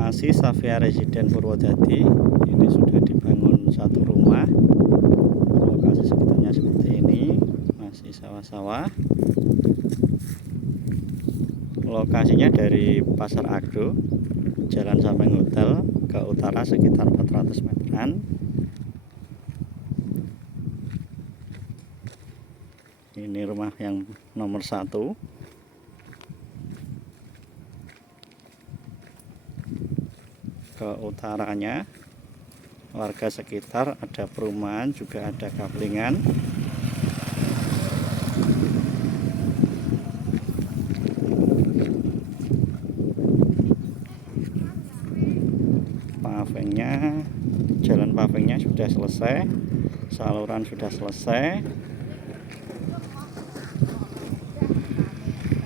Lokasi Savia Residen Purwodadi. Ini sudah dibangun satu rumah. Lokasi sekitarnya seperti ini, masih sawah-sawah. Lokasinya dari Pasar Agro, Jalan Samping Hotel ke utara sekitar 400 meteran. Ini rumah yang nomor 1. Ke utaranya warga sekitar, ada perumahan, juga ada kaplingan. Pavingnya, jalan pavingnya sudah selesai, saluran sudah selesai.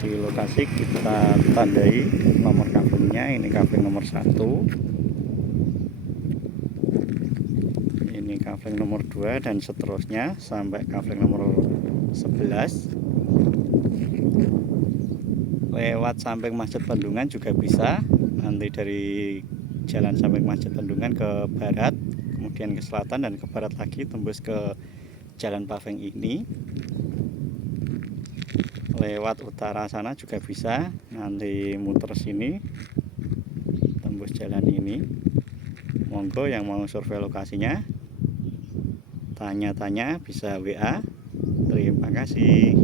Di lokasi kita tandai nomor kavingnya. Ini kaving nomor 1, ini kaving nomor 2, dan seterusnya sampai kaving nomor 11. Lewat samping Masjid Bendungan juga bisa, nanti dari jalan samping Masjid Bendungan ke barat, kemudian ke selatan, dan ke barat lagi tembus ke jalan paving ini. Lewat utara sana juga bisa, nanti muter sini tembus jalan ini. Monggo yang mau survei lokasinya, tanya-tanya bisa WA. Terima kasih.